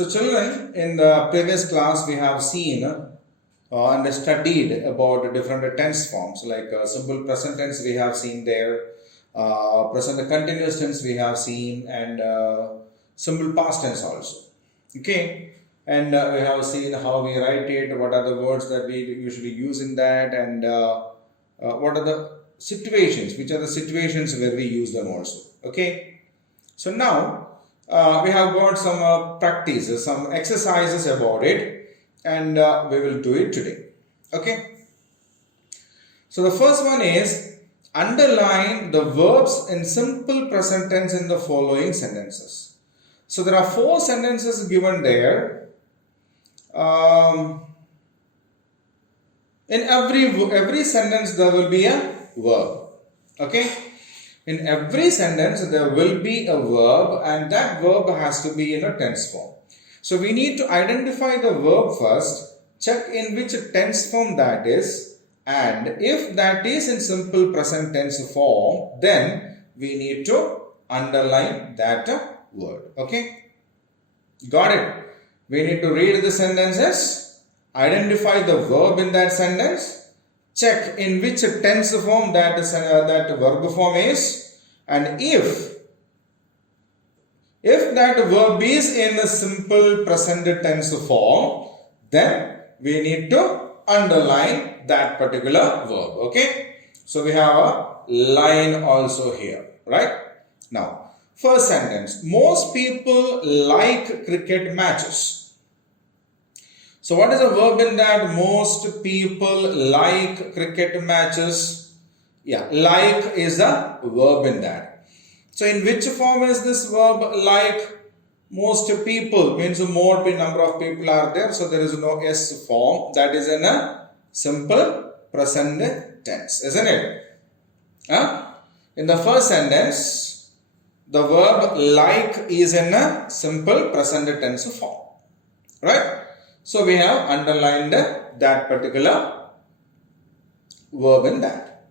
So children, in the previous class we have seen and studied about different tense forms like simple present tense we have seen there, present continuous tense we have seen, and simple past tense also. Okay, and we have seen how we write it, what are the words that we usually use in that, and what are the situations, which are the situations where we use them also. Okay, so now we have got some practices, some exercises about it, and we will do it today. Okay. So the first one is underline the verbs in simple present tense in the following sentences. So there are 4 sentences given there. In every sentence there will be a verb. Okay. In every sentence there will be a verb, and that verb has to be in a tense form. So we need to identify the verb first, check in which tense form that is, and if that is in simple present tense form, then we need to underline that word. Okay, got it? We need to read the sentences, identify the verb in that sentence, check in which tense form that verb form is, and if that verb is in a simple present tense form, then we need to underline that particular verb. Okay, so we have a line also here, right? Now, first sentence, most people like cricket matches. So what is a verb in that? Most people like cricket matches. Yeah, like is a verb in that. So in which form is this verb like? Most people means more number of people are there. So there is no S form. That is in a simple present tense, isn't it? In the first sentence, the verb like is in a simple present tense form. Right? So we have underlined that particular verb in that.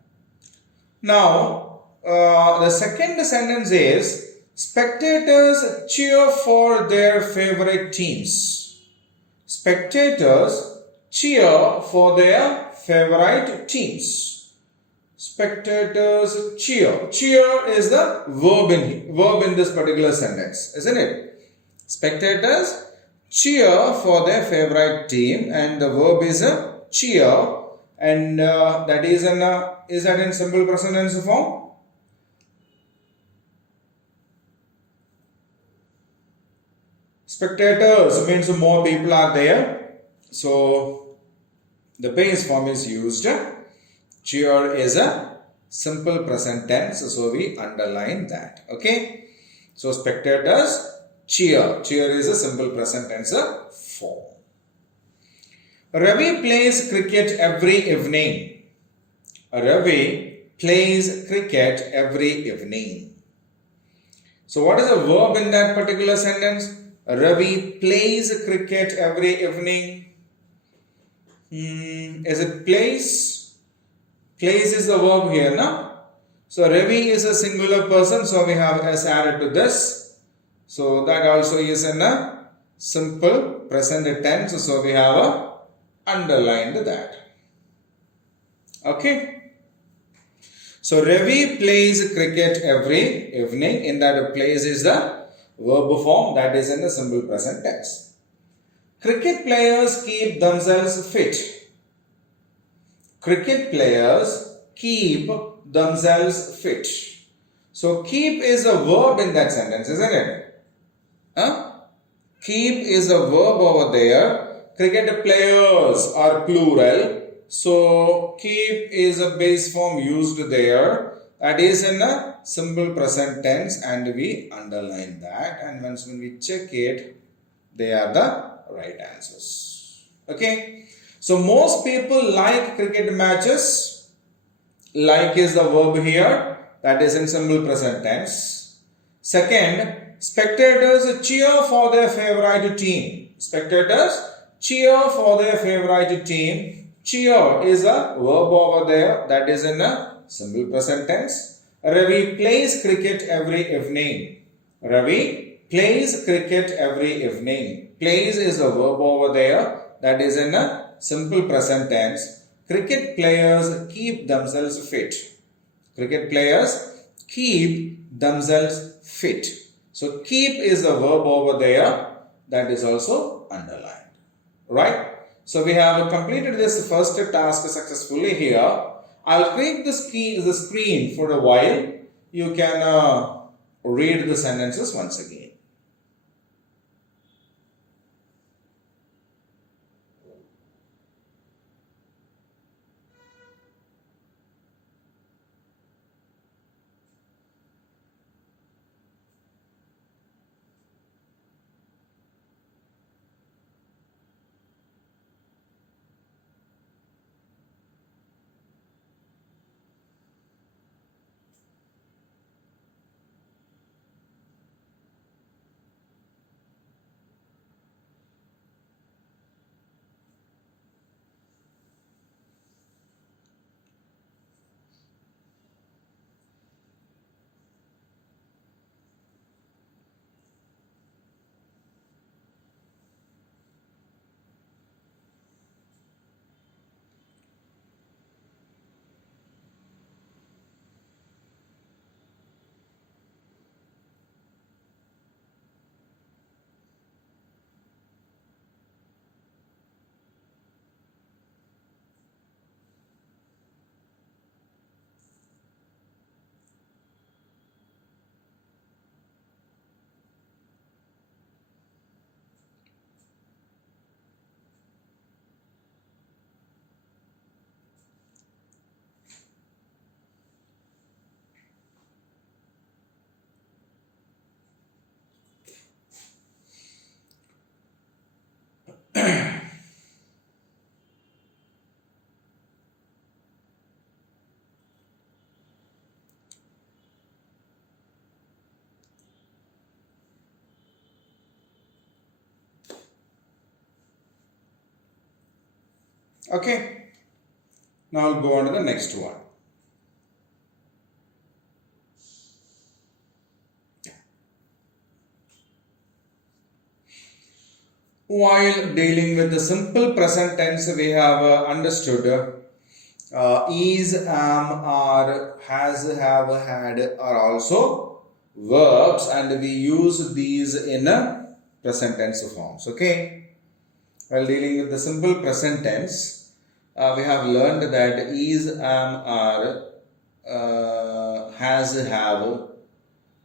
Now, the second sentence is spectators cheer for their favorite teams. Spectators cheer for their favorite teams. Spectators cheer. Cheer is the verb in this particular sentence, isn't it? Spectators cheer for their favorite team, and the verb is a cheer, and that is that in simple present tense form? Spectators means more people are there, so the base form is used. Cheer is a simple present tense, so we underline that. Okay, so spectators cheer. Cheer is a simple present tense form. Ravi plays cricket every evening. Ravi plays cricket every evening. So what is the verb in that particular sentence? Ravi plays cricket every evening. Is it plays? Plays is the verb here, no? So Ravi is a singular person, so we have S added to this. So that also is in a simple present tense, so we have underlined that. Okay. So Ravi plays cricket every evening. In that, plays is the verb form, that is in the simple present tense. Cricket players keep themselves fit. Cricket players keep themselves fit. So keep is a verb in that sentence, isn't it? Keep is a verb over there. Cricket players are plural. So keep is a base form used there. That is in a simple present tense, and we underline that, and once when we check it, they are the right answers. Okay, so most people like cricket matches. Like is the verb here, that is in simple present tense. Second, spectators cheer for their favorite team. Spectators cheer for their favorite team. Cheer is a verb over there, that is in a simple present tense. Ravi plays cricket every evening. Ravi plays cricket every evening. Plays is a verb over there, that is in a simple present tense. Cricket players keep themselves fit. Cricket players keep themselves fit. So keep is a verb over there, that is also underlined. Right? So we have completed this first task successfully here. I'll keep the screen for a while. You can read the sentences once again. Okay. Now I'll go on to the next one. While dealing with the simple present tense, we have understood is, am, are, has, have, had are also verbs, and we use these in a present tense forms. Okay. While dealing with the simple present tense, we have learned that is, am, are, has, have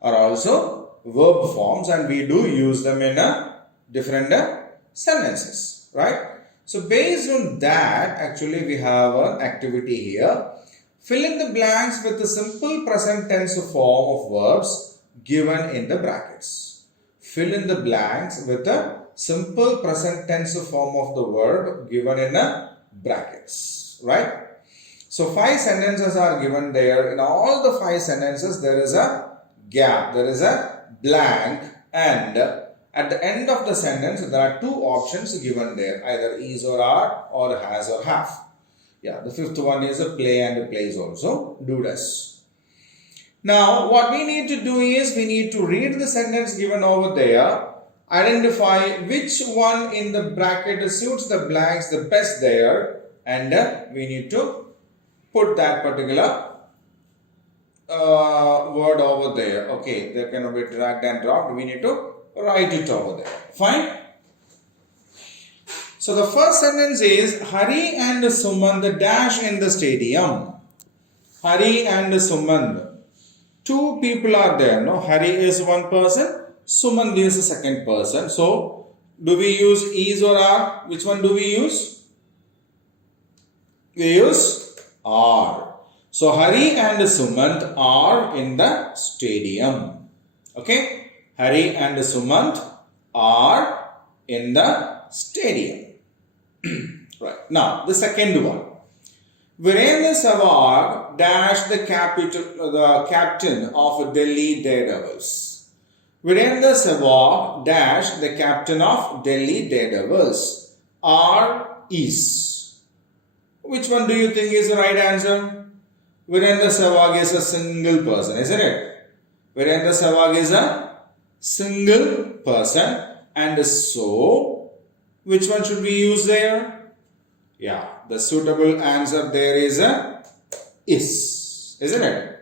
are also verb forms, and we do use them in a different sentences, right? So based on that, actually we have an activity here. Fill in the blanks with the simple present tense form of verbs given in the brackets. Fill in the blanks with the simple present tense form of the verb given in a brackets, right? So 5 sentences are given there. In all the 5 sentences, there is a gap, there is a blank, and at the end of the sentence, there are 2 options given there, either is or are, or has or have. Yeah, the 5th one is a play, and plays also, do, does. Now, what we need to do is, we need to read the sentence given over there, identify which one in the bracket suits the blanks the best there, and we need to put that particular word over there. Okay, there cannot be dragged and dropped. We need to write it over there. Fine. So the first sentence is Hari and Sumant dash in the stadium. Hari and Sumant. 2 people are there. No, Hari is one person. Sumant is the second person. So do we use is or are? Which one do we use? We use are. So Hari and Sumant are in the stadium. Okay. Hari and Sumant are in the stadium. Right. Now, the second one. Virendra Sehwag dash the captain of Delhi Daredevils. Virendra Sehwag dash the captain of Delhi Daredevils. Are, is. Which one do you think is the right answer? Virendra Sehwag is a single person, isn't it? Virendra Sehwag is a single person. And so, which one should we use there? Yeah, the suitable answer there is isn't it?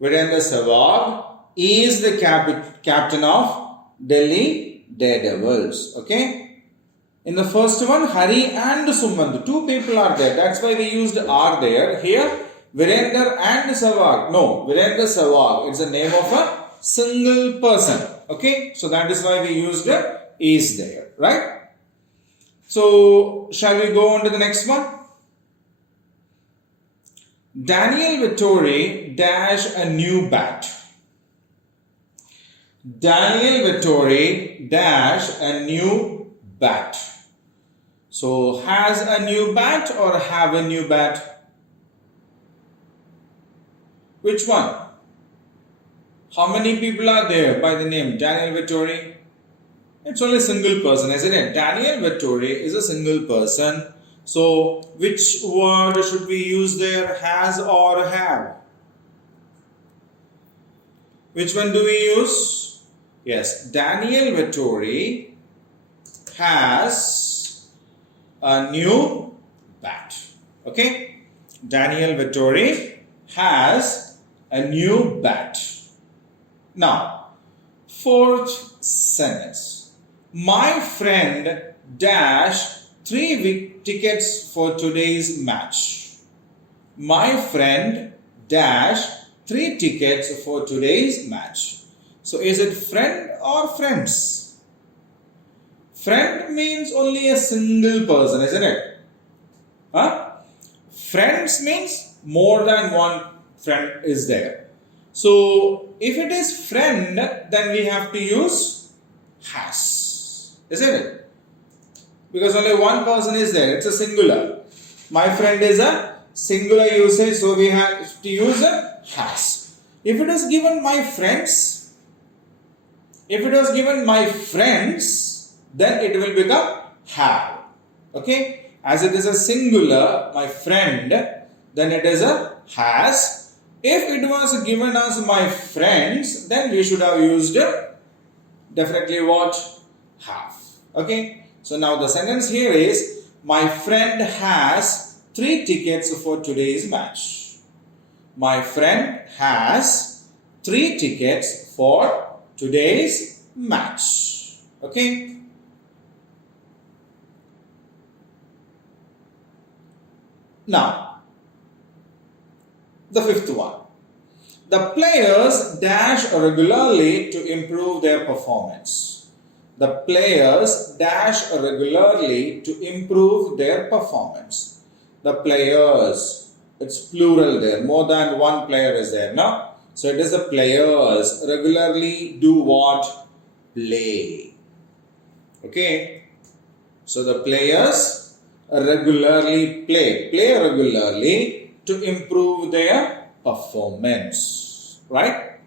Virendra Sehwag is the captain of Delhi Daredevils. Okay. In the first one, Hari and Sumant, two people are there. That's why we used are there. Here, Virender and Sehwag. No, Virendra Sehwag. It's the name of a single person. Okay. So that is why we used is there. Right. So, shall we go on to the next one? Daniel Vettori dash a new bat. Daniel Vettori dash a new bat. So, has a new bat or have a new bat? Which one? How many people are there by the name Daniel Vettori? It's only a single person, isn't it? Daniel Vettori is a single person. So, which word should we use there? Has or have? Which one do we use? Yes, Daniel Vettori has a new bat. Okay? Daniel Vettori has a new bat. Now, fourth sentence. My friend dash 3 tickets for today's match. My friend dash 3 tickets for today's match. So is it friend or friends? Friend means only a single person, isn't it? Huh? Friends means more than one friend is there. So if it is friend, then we have to use has, isn't it? Because only one person is there. It's a singular. My friend is a singular usage, so we have to use a has. If it is given my friends, then it will become have. Okay? As it is a singular, my friend, then it is a has. If it was given as my friends, then we should have used definitely what? Have. Okay? So now the sentence here is, my friend has 3 tickets for today's match. My friend has 3 tickets for today's match. Okay? Now, the fifth one. The players dash regularly to improve their performance. The players dash regularly to improve their performance. The players, it's plural there, more than one player is there, no? So it is the players regularly do what? Play. Okay? So the players regularly play regularly to improve their performance. Right?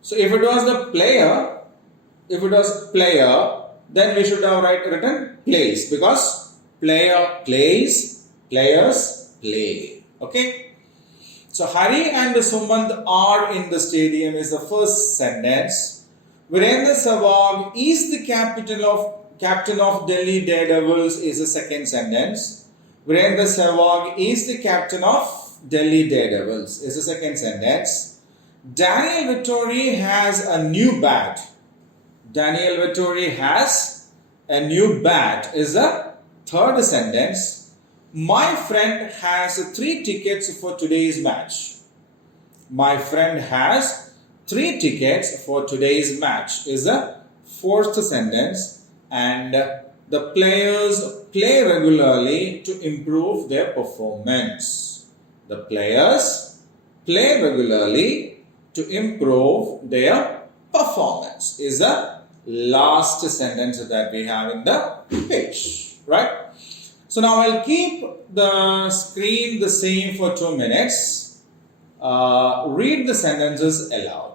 So if it was the player, then we should have written plays, because player plays, players play. Okay? So Hari and Sumant are in the stadium is the first sentence. Virendra Sehwag is the captain of Delhi Daredevils is the second sentence. Virendra Sehwag is the captain of Delhi Daredevils is the second sentence. Daniel Vettori has a new bat. Daniel Vettori has a new bat is the third sentence. My friend has 3 tickets for today's match. My friend has 3 tickets for today's match is the fourth sentence. And the players play regularly to improve their performance. The players play regularly to improve their performance is the last sentence that we have in the page. Right? So now I'll keep the screen the same for 2 minutes. Read the sentences aloud.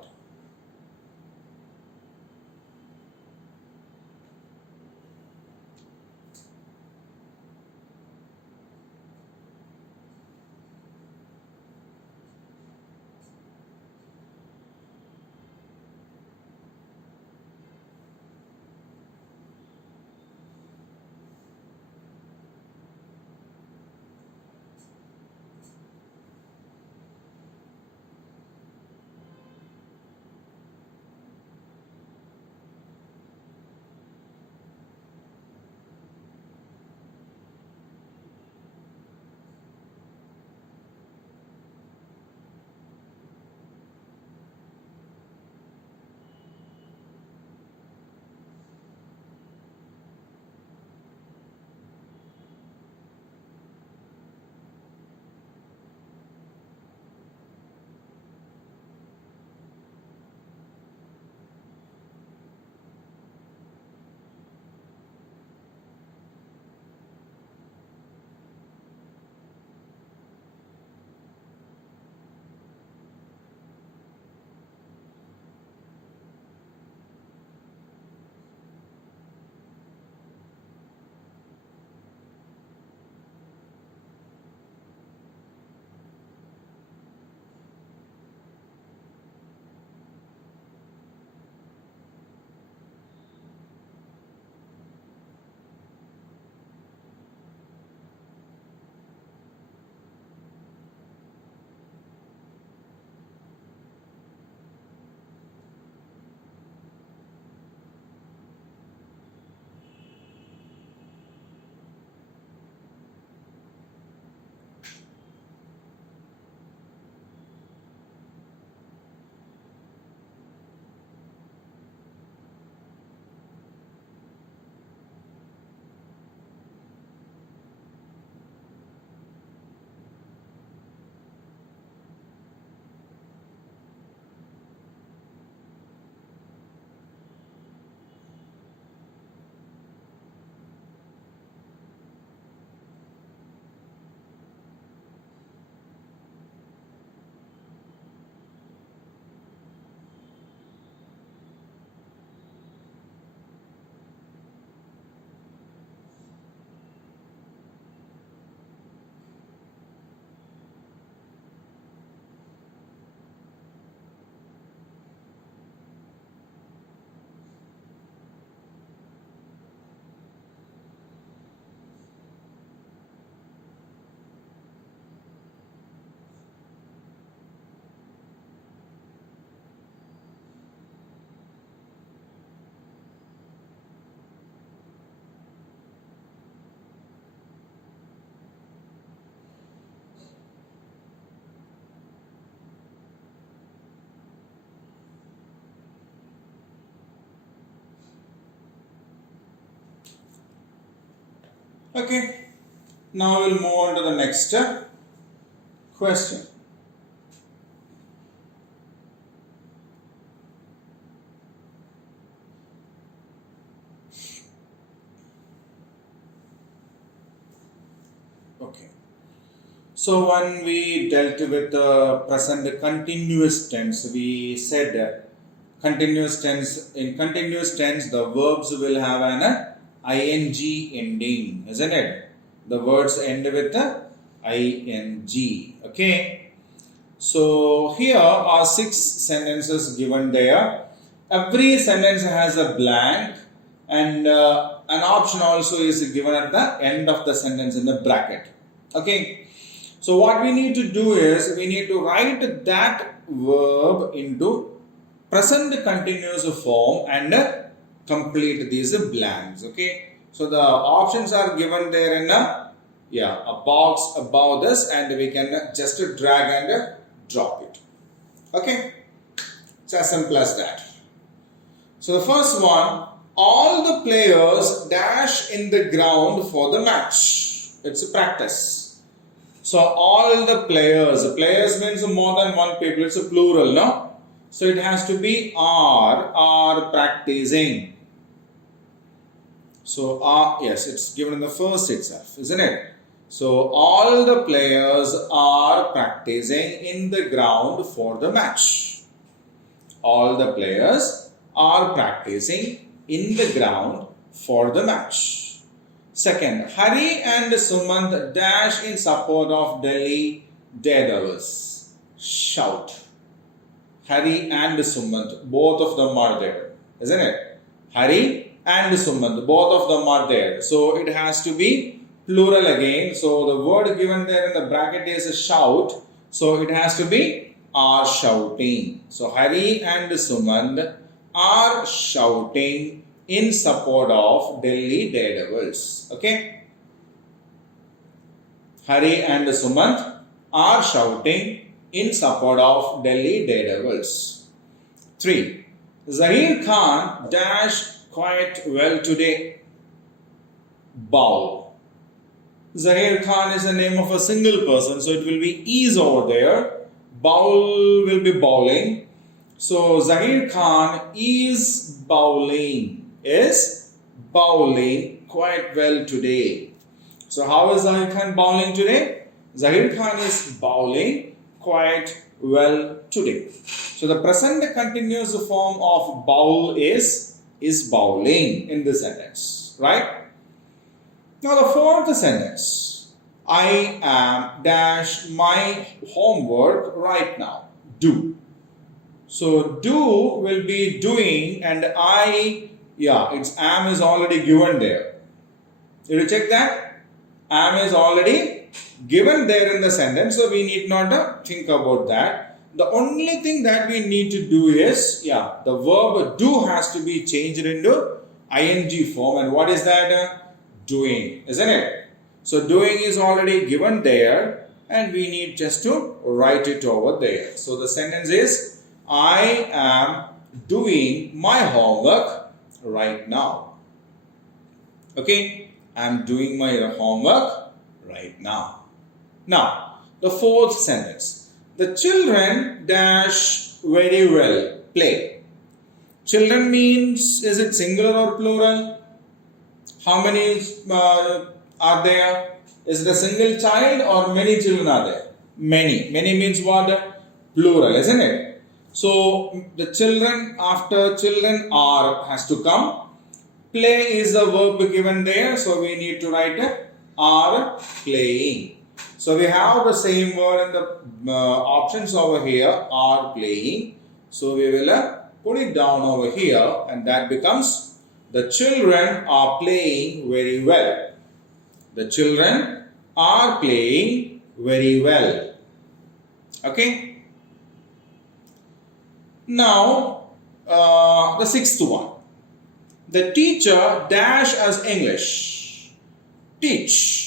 Okay, now we'll move on to the next question. Okay, so when we dealt with the present continuous tense, we said continuous tense, in continuous tense the verbs will have an ing ending, isn't it? The words end with the ing. Okay, so here are 6 sentences given there. Every sentence has a blank, and an option also is given at the end of the sentence in the bracket. Okay, so what we need to do is we need to write that verb into present continuous form and complete these blanks. Okay, so the options are given there in a box above this, and we can just drag and drop it. Okay, it's as simple as that. So the first one, all the players dash in the ground for the match. It's a practice. So all the players means more than one people, it's a plural, no? So it has to be are practicing. So yes, it's given in the first itself, isn't it? So all the players are practicing in the ground for the match. All the players are practicing in the ground for the match. Second, Hari and Sumant dash in support of Delhi Daredevils. Shout. Hari and Sumant, both of them are there, isn't it? Hari and Sumant, both of them are there. So it has to be plural again. So the word given there in the bracket is a shout. So it has to be are shouting. So Hari and Sumant are shouting in support of Delhi Daredevils. Okay? Hari and Sumant are shouting in support of Delhi Daredevils. 3. Zahir Khan dashed quite well today. Bowl. Zahir Khan is the name of a single person, so it will be is over there. Bowl will be bowling. So Zahir Khan is bowling quite well today. So how is Zahir Khan bowling today? Zahir Khan is bowling quite well today. So the present continuous form of bowl is bowling in this sentence, right? Now the fourth sentence, I am dash my homework right now. Do. So do will be doing, and its am is already given there. Did you check that? Am is already given there in the sentence, so we need not think about that. The only thing that we need to do is, the verb do has to be changed into ing form. And what is that? Doing, isn't it? So doing is already given there, and we need just to write it over there. So the sentence is, I am doing my homework right now. Okay, I am doing my homework right now. Now, the fourth sentence. The children dash very well play. Children means, is it singular or plural? How many are there? Is it a single child or many children are there? Many. Many means what? Plural, isn't it? So the children, after children are has to come. Play is the verb given there, so we need to write are playing. So we have the same word in the options over here, are playing. So we will put it down over here, and that becomes the children are playing very well. The children are playing very well. Okay. Now the sixth one. The teacher dash us English. Teach.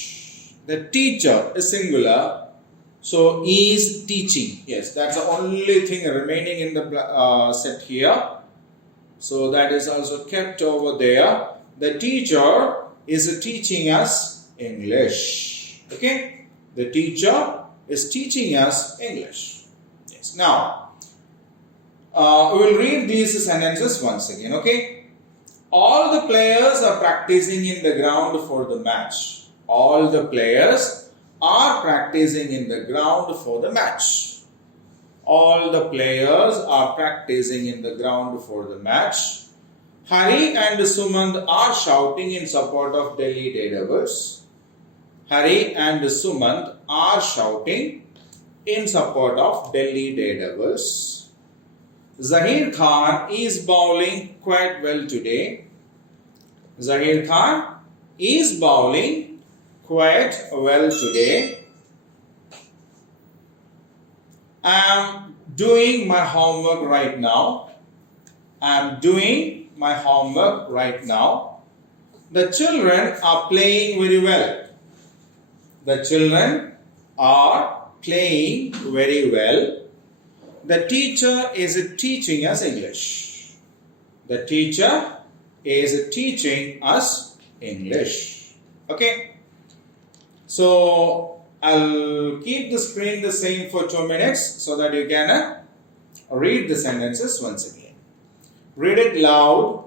The teacher is singular, so is teaching. Yes, that's the only thing remaining in the set here. So that is also kept over there. The teacher is teaching us English. Okay? The teacher is teaching us English. Yes. Now, we will read these sentences once again. Okay? All the players are practicing in the ground for the match. All the players are practicing in the ground for the match. All the players are practicing in the ground for the match. Hari and Sumant are shouting in support of Delhi Daredevils. Hari and Sumant are shouting in support of Delhi Daredevils. Zahir Khan is bowling quite well today. Zahir Khan is bowling quite well today. I am doing my homework right now. I am doing my homework right now. The children are playing very well. The children are playing very well. The teacher is teaching us English. The teacher is teaching us English. Okay. So I'll keep the screen the same for 2 minutes so that you can read the sentences once again. Read it loud.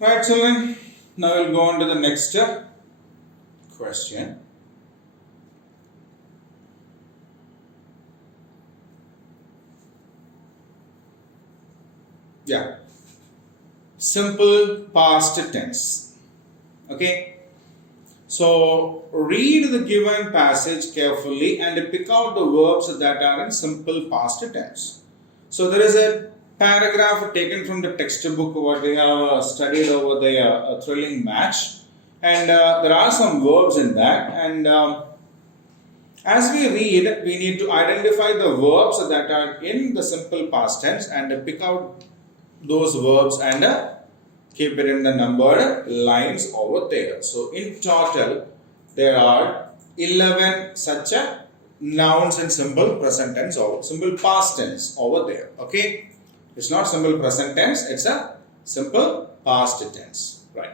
Right, children. Now we'll go on to the next question. Yeah. simple past tense. Okay. So read the given passage carefully and pick out the verbs that are in simple past tense. So there is a paragraph taken from the textbook what we have studied over the thrilling match, and there are some verbs in that, and as we read we need to identify the verbs that are in the simple past tense and pick out those verbs and keep it in the numbered lines over there. So in total there are 11 such nouns in simple present tense or simple past tense over there. Okay, it's not simple present tense, it's a simple past tense, right?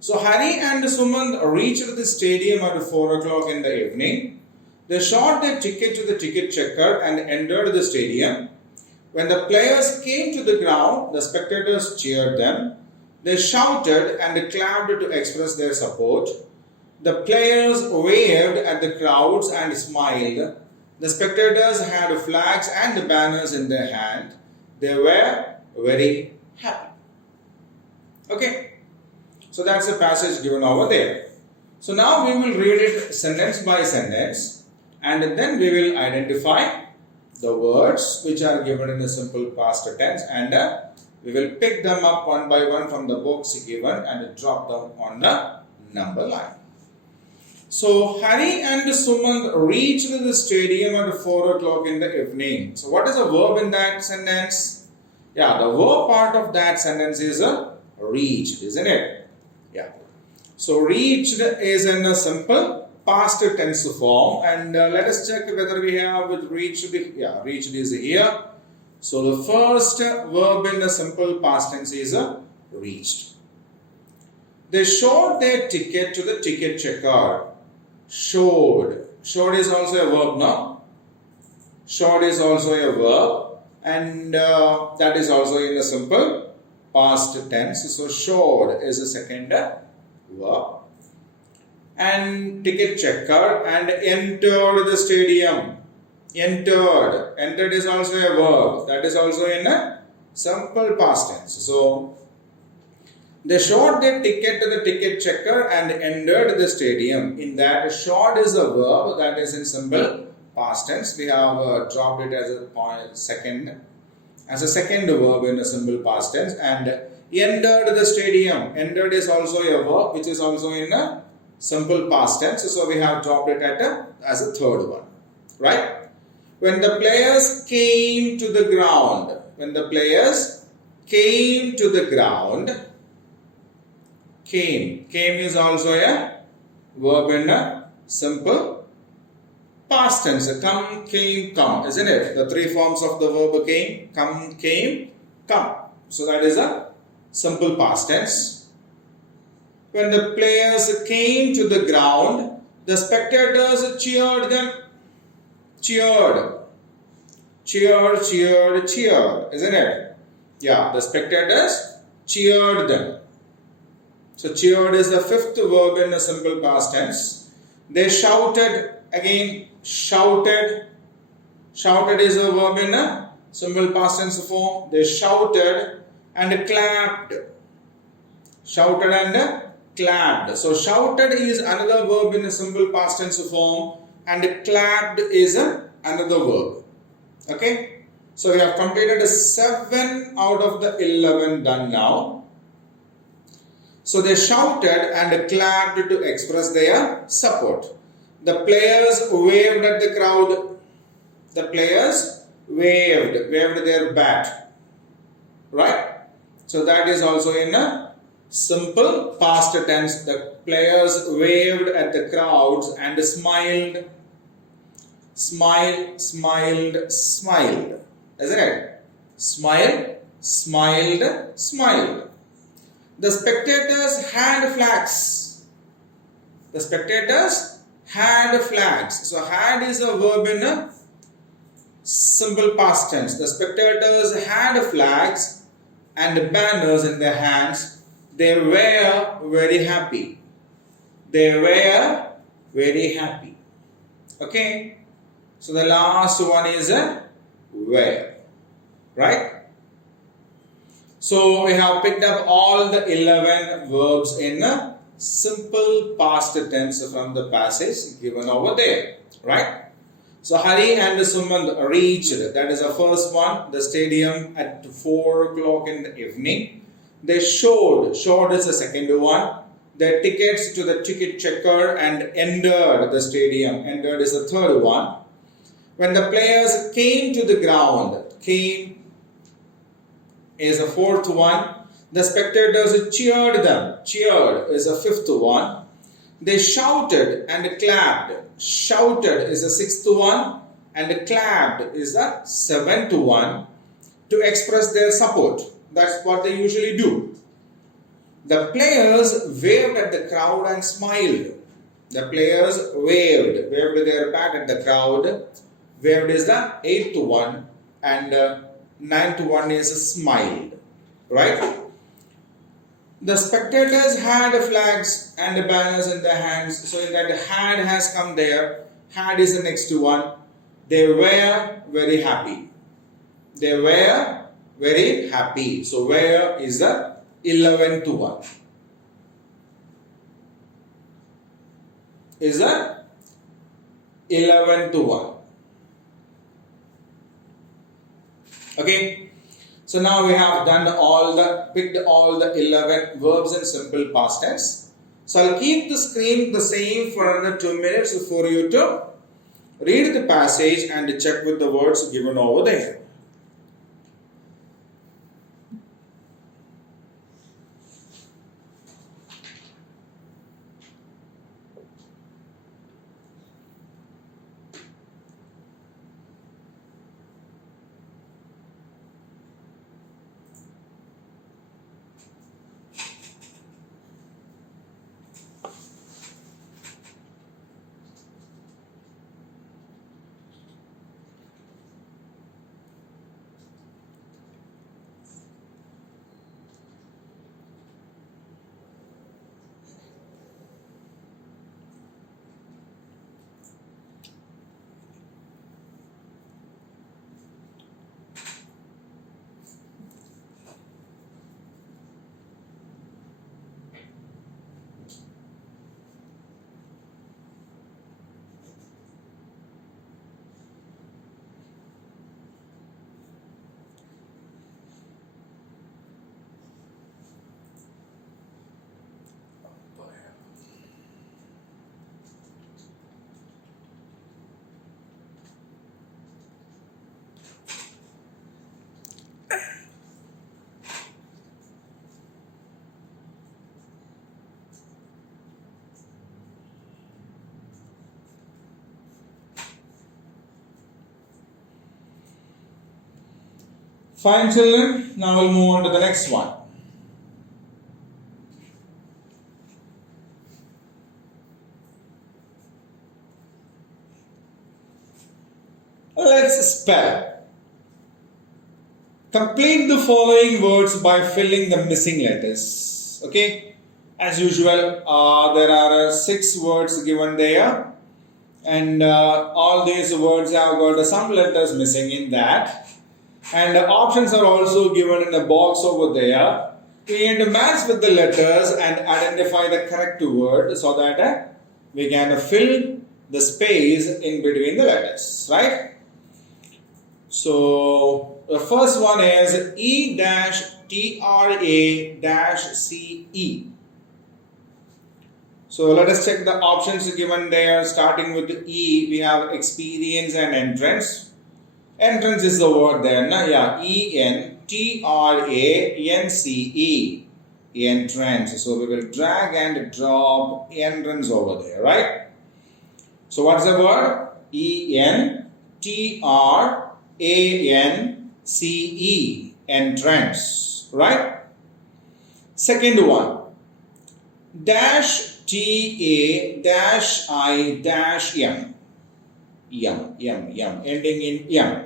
So Hari and Sumant reached the stadium at 4 o'clock in the evening. They showed their ticket to the ticket checker and entered the stadium. When the players came to the ground, the spectators cheered them. They shouted and clapped to express their support. The players waved at the crowds and smiled. The spectators had flags and banners in their hand. They were very happy. Okay, so that's the passage given over there. So now we will read it sentence by sentence, and then we will identify the words which are given in the simple past tense, and we will pick them up one by one from the books given and drop them on the number line. So Hari and Sumant reached the stadium at 4 o'clock in the evening. So what is the verb in that sentence? Yeah, the verb part of that sentence is reached, isn't it? Yeah. So reached is in a simple past tense form, and let us check whether we have with reached. Yeah, reached is here. So the first verb in the simple past tense is reached. They showed their ticket to the ticket checker. Showed. Showed is also a verb, no? Showed is also a verb, and that is also in the simple past tense. So showed is the second verb. And ticket checker and entered the stadium. Entered. Entered is also a verb. That is also in a simple past tense. So they showed their ticket to the ticket checker and entered the stadium. In that, showed is a verb that is in simple past tense. We have dropped it as a second verb in a simple past tense. And entered the stadium. Entered is also a verb which is also in a simple past tense. So we have dropped it as a third one, right? When the players came to the ground, when the players came to the ground, came is also a verb in a simple past tense. Come, came, come, isn't it? The three forms of the verb came, come, came, come. So that is a simple past tense. When the players came to the ground, the spectators cheered them. Cheered, isn't it? Yeah, the spectators cheered them. So cheered is the fifth verb in a simple past tense. They shouted, again shouted. Shouted is a verb in a simple past tense form. They shouted and clapped. Shouted and clapped. So shouted is another verb in a simple past tense form, and clapped is another verb. Okay, so we have completed 7 out of the 11 done now. So they shouted and clapped to express their support. The players waved at the crowd. The players waved their bat, right? So that is also in a simple past tense. The players waved at the crowds and smiled. Smiled, isn't it? Smiled, smiled. The spectators had flags. The spectators had flags. So had is a verb in a simple past tense. The spectators had flags and banners in their hands. They were very happy. They were very happy. Okay. So the last one is a were, right? So we have picked up all the 11 verbs in a simple past tense from the passage given over there, right? So Hari and Sumant reached, that is the first one, the stadium at 4 o'clock in the evening. They showed is the second one, their tickets to the ticket checker and entered the stadium. Entered is the third one. When the players came to the ground, came is the fourth one. The spectators cheered them. Cheered is the fifth one. They shouted and clapped. Shouted is the sixth one. And clapped is the seventh one to express their support. That's what they usually do. The players waved at the crowd and smiled. The players waved their bat at the crowd. Waved is the eighth one. And ninth one is smiled, right? The spectators had flags and banners in their hands, so in that had has come there. Had is the next one. They were very happy. They were very happy. So where is the 11th one? Is the 11th one. Okay, so now we have done picked all the 11 verbs in simple past tense. So I'll keep the screen the same for another 2 minutes for you to read the passage and check with the words given over there. Fine, children. Now we'll move on to the next one. Let's spell. Complete the following words by filling the missing letters. Okay. As usual, there are 6 words given there. And all these words have got some letters missing in that. And the options are also given in a box over there. We need to match with the letters and identify the correct word so that we can fill the space in between the letters, right? So the first one is E-TRA-CE. So let us check the options given there. Starting with E, we have experience and entrance. Entrance is the word there, na? Yeah, E-N-T-R-A-N-C-E. Entrance. So we will drag and drop entrance over there, right? So what's the word? E-N-T-R-A-N-C-E. Entrance, right? Second one. Dash T-A-I-M. Yum, ending in yum.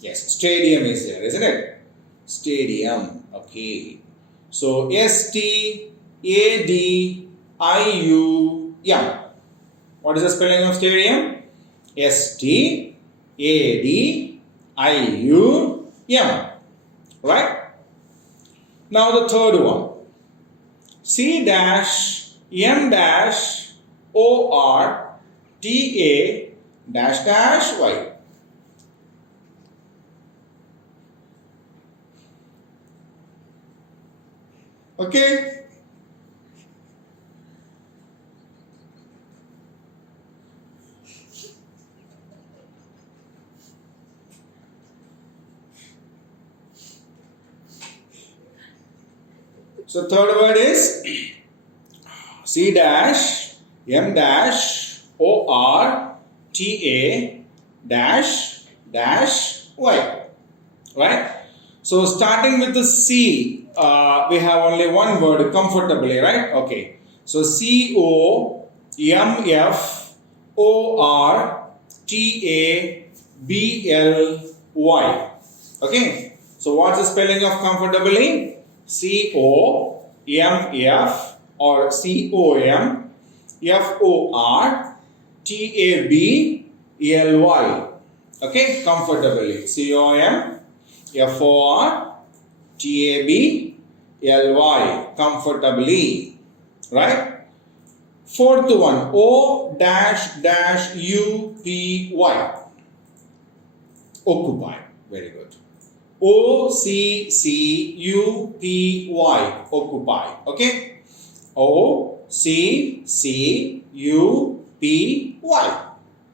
Yes, stadium is there, isn't it? Stadium, okay. So S-T-A-D-I-U, yum. What is the spelling of stadium? S-T-A-D-I-U, yum. Right? Now the third one. C dash M dash O R T A dash dash Y. Okay. So third word is C dash M dash O R T A dash dash Y. Right? So starting with the C, we have only one word, comfortably, right? Okay. So COMFORTABLY. Okay. So what's the spelling of comfortably? COMF or COMFORTABLY. Okay, comfortably. COMFORTABLY. Comfortably. Right? Fourth one. O dash dash UPY. Occupy. Very good. OCCUPY. Occupy. Okay? OCCUPY.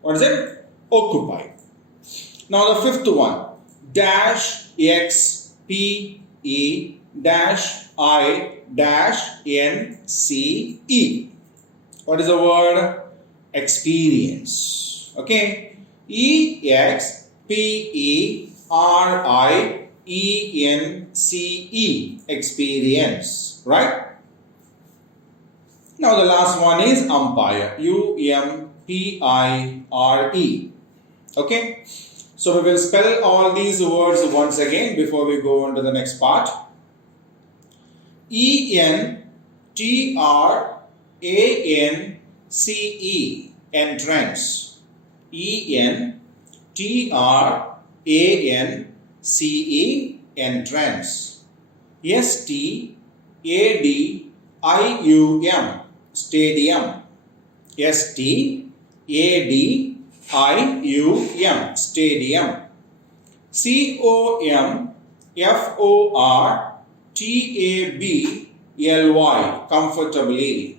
What is it? Occupy. Now the fifth one. Dash XPE dash I dash NCE. What is the word? Experience. Okay? EXPERIENCE. Experience. Right? Now the last one is umpire. UMPIRE. Okay? So we will spell all these words once again before we go on to the next part. ENTRANCE. Entrance. ENTRANCE. Entrance. STADIUM. Stadium. STADIUM. Stadium. COMFORTABLY. Comfortably.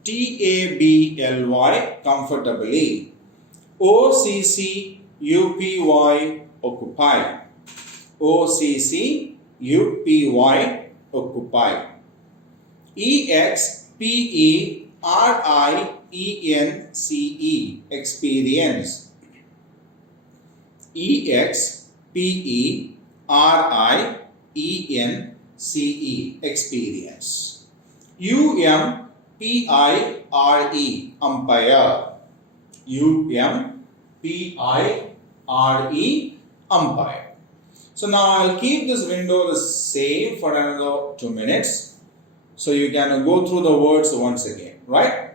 COMFORTABLY. Comfortably. OCCUPY. Occupy. OCCUPY. Occupy. EXPERIENCE. Experience. EXPERIENCE. Experience. UMPIRE. Umpire. UMPIRE. Umpire. So now I'll keep this window the same for another 2 minutes. So you can go through the words once again, right?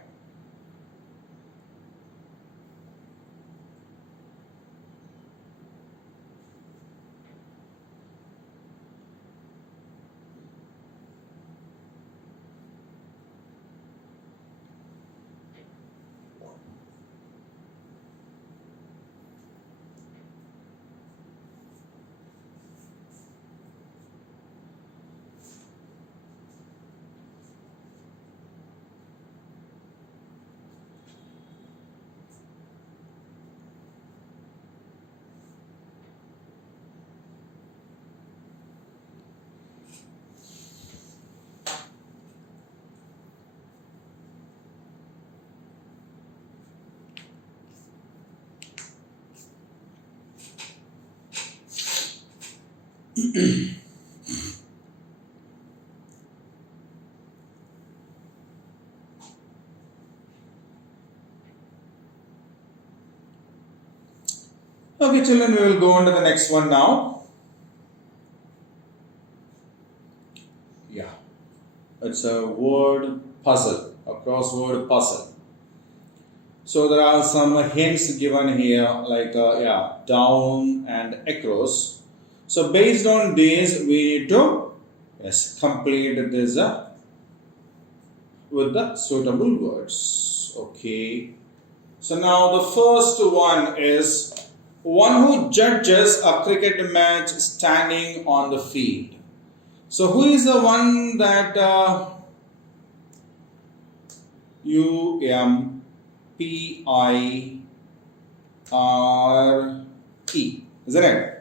Okay, children, we will go on to the next one now. Yeah, it's a word puzzle, a crossword puzzle. So there are some hints given here, like down and across. So based on this, we need to complete this with the suitable words. Okay. So now the first one is one who judges a cricket match standing on the field. So who is the one that umpire, isn't it?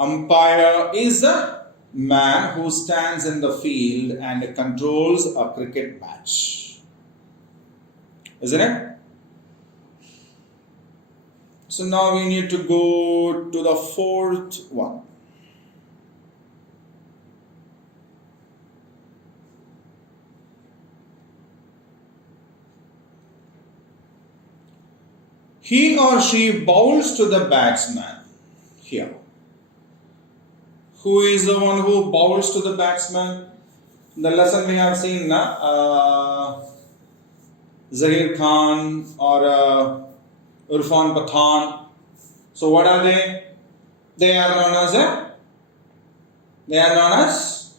Umpire is the man who stands in the field and controls a cricket match, isn't it? So now we need to go to the fourth one. He or she bowls to the batsman. Here. Who is the one who bowls to the batsman? The lesson we have seen, Zahir Khan or Irfan Pathan. So what are they? They are known as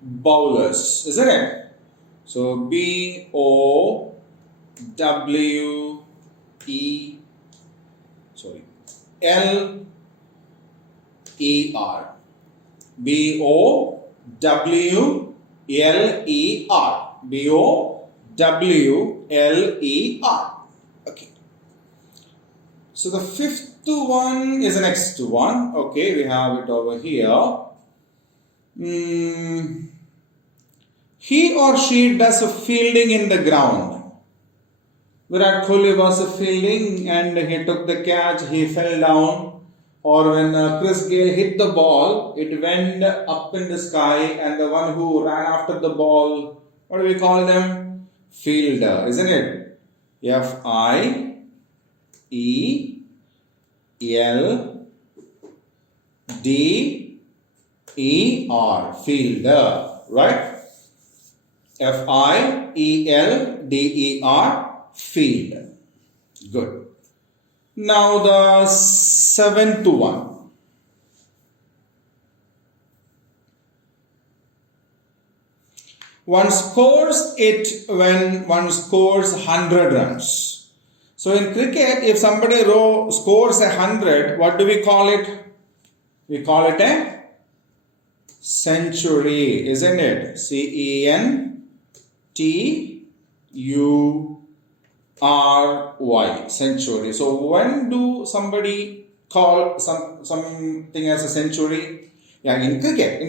bowlers, isn't it? So Bowler. Bowler. Okay. So the fifth one is the next one. Okay, we have it over here. He or she does a fielding in the ground. Virat Kohli was fielding and he took the catch, he fell down. Or when Chris Gayle hit the ball, it went up in the sky, and the one who ran after the ball, what do we call them? Fielder, isn't it? Fielder, right? Fielder, field. Good. Now the seventh one. One scores it when one scores 100 runs. So in cricket, if somebody scores 100, what do we call it? We call it a century, isn't it? CENTURY, century. So when do somebody call something as a century? Yeah, in cricket.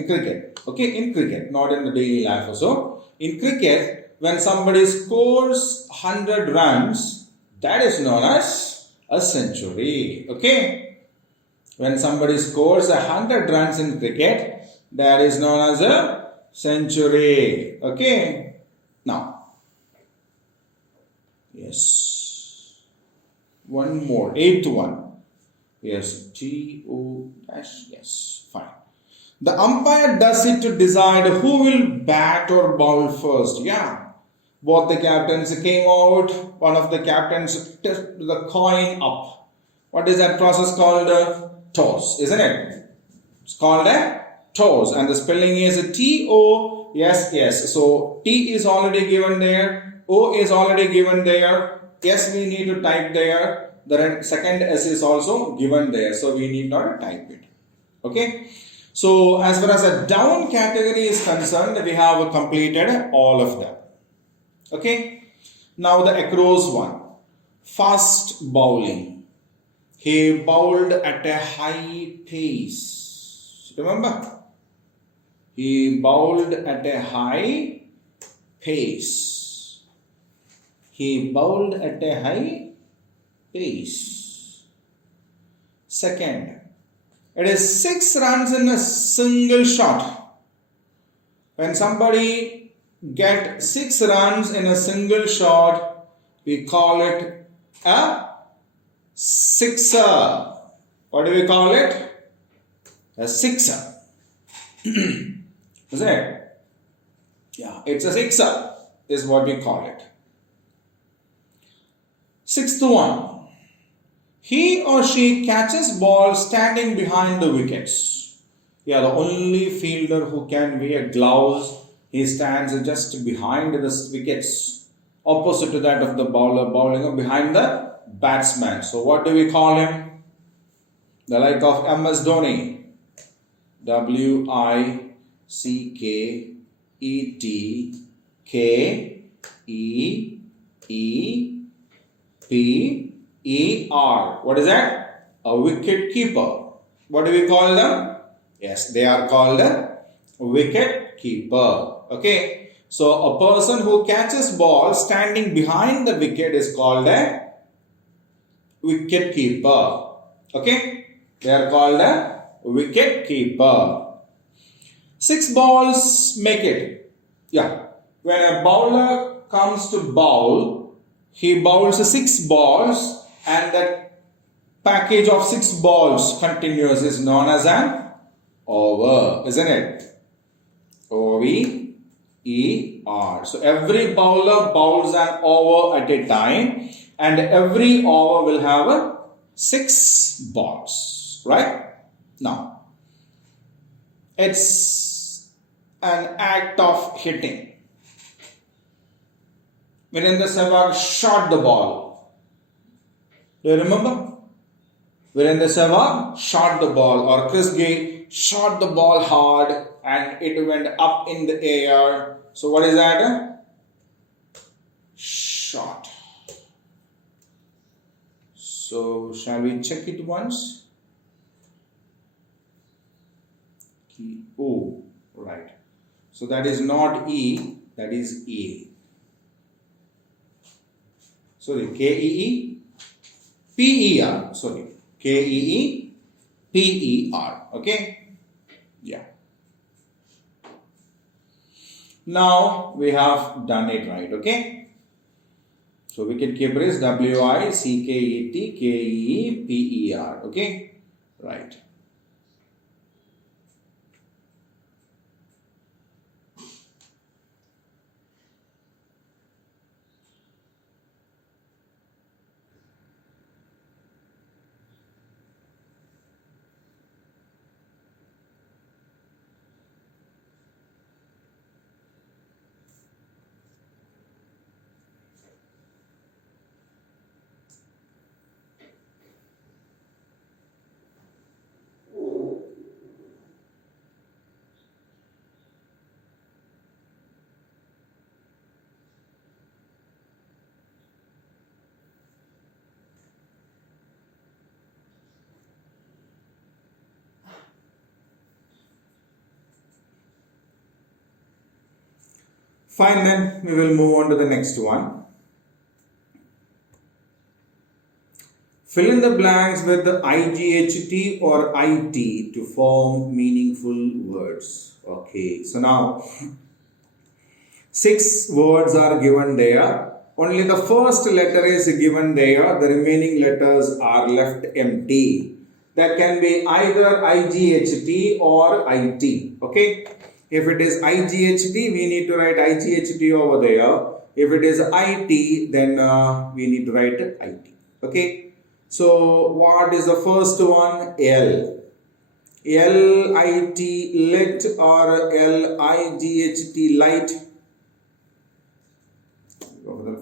Okay, in cricket, not in the daily life also. In cricket, when somebody scores 100 runs, that is known as a century. Okay, when somebody scores 100 runs in cricket, that is known as a century. Okay, now. Yes. One more. Eighth one. Yes. Yes. Fine. The umpire does it to decide who will bat or bowl first. Yeah. Both the captains came out. One of the captains took the coin up. What is that process called? Toss, isn't it? It's called a toss. And the spelling is TOSS. So T is already given there. O is already given there. S we need to type there. The second S is also given there. So we need not type it. Okay. So as far as a down category is concerned, we have completed all of them. Okay. Now the across one. Fast bowling. He bowled at a high pace. Remember? He bowled at a high pace. He bowled at a high pace. Second, it is 6 runs in a single shot. When somebody gets 6 runs in a single shot, we call it a sixer. What do we call it? A sixer. Isn't it? Yeah, it's a sixer is what we call it. Sixth one. He or she catches ball standing behind the wickets. Yeah, the only fielder who can wear gloves, he stands just behind the wickets, opposite to that of the bowler, bowling behind the batsman. So what do we call him? The like of MS Dhoni. Wicketeper. What is that? A wicket keeper. What do we call them? Yes, they are called a wicket keeper. Okay. So a person who catches ball standing behind the wicket is called a wicket keeper. Okay. They are called a wicket keeper. 6 balls make it. Yeah. When a bowler comes to bowl, he bowls 6 balls, and that package of 6 balls continuous is known as an over, isn't it? O-V-E-R. So every bowler bowls an over at a time, and every over will have 6 balls, right? Now, it's an act of hitting. Virendra Sehwag shot the ball. Do you remember? Virendra Sehwag shot the ball, or Chris Gayle shot the ball hard and it went up in the air. So what is that? Shot. So shall we check it once? O, right. So that is not E, that is A. Sorry, K-E-E, P-E-R. Sorry, K-E-E, P-E-R. Okay? Yeah. Now we have done it right. Okay? So wicket keeper is W-I-C-K-E-T-K-E-E-P-E-R. Okay? Right. Fine, then we will move on to the next one. Fill in the blanks with the IGHT or IT to form meaningful words. Okay, so now 6 words are given there. Only the first letter is given there. The remaining letters are left empty. That can be either IGHT or IT. Okay. If it is IGHT, we need to write IGHT over there. If it is IT, then we need to write IT. Okay. So what is the first one? L. L-I-T, lit, or L-I-G-H-T, light? Go for the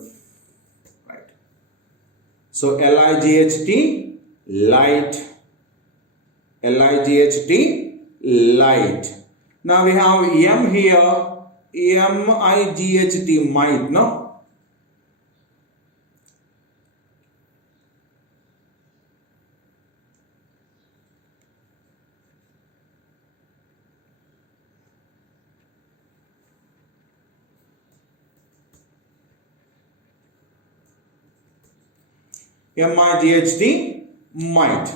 right. So L-I-G-H-T, light. L-I-G-H-T, light. Now we have M here, M-I-G-H-T, might, no? M-I-G-H-T, might.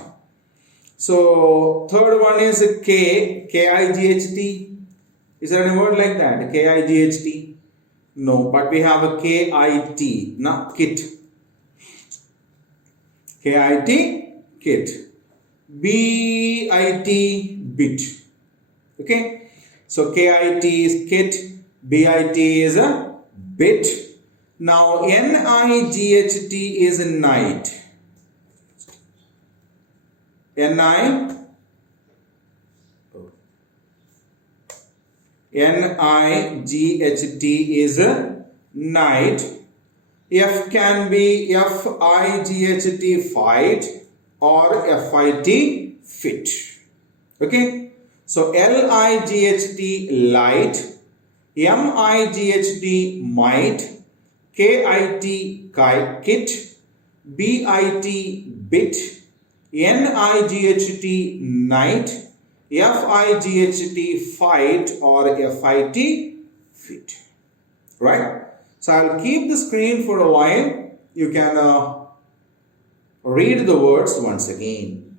So third one is K, K-I-G-H-T. Is there any word like that? K-I-G-H-T? No, but we have a K-I-T, not kit. K-I-T, kit. B-I-T, bit. Okay? So K-I-T is kit, B-I-T is a bit. Now N-I-G-H-T is night. N-I-G-H-T is night. F can be F-I-G-H-T, fight, or F-I-T, fit. Okay. So L-I-G-H-T, light, M-I-G-H-T, might, K-I-T, kit, B-I-T, bit, N-I-G-H-T, night, F-I-G-H-T, fight, or F-I-T, fit. Right? So I'll keep the screen for a while. You can read the words once again.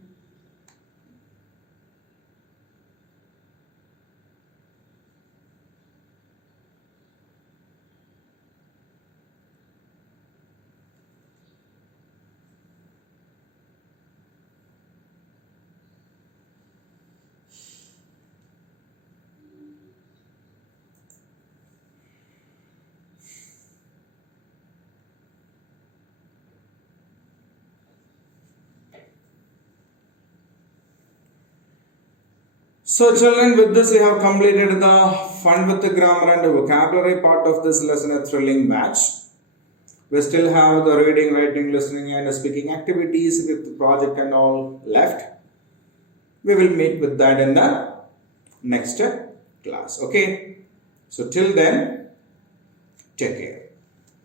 So children, with this you have completed the fun with the grammar and the vocabulary part of this lesson, a thrilling match. We still have the reading, writing, listening and speaking activities with the project and all left. We will meet with that in the next class. Okay. So till then, take care.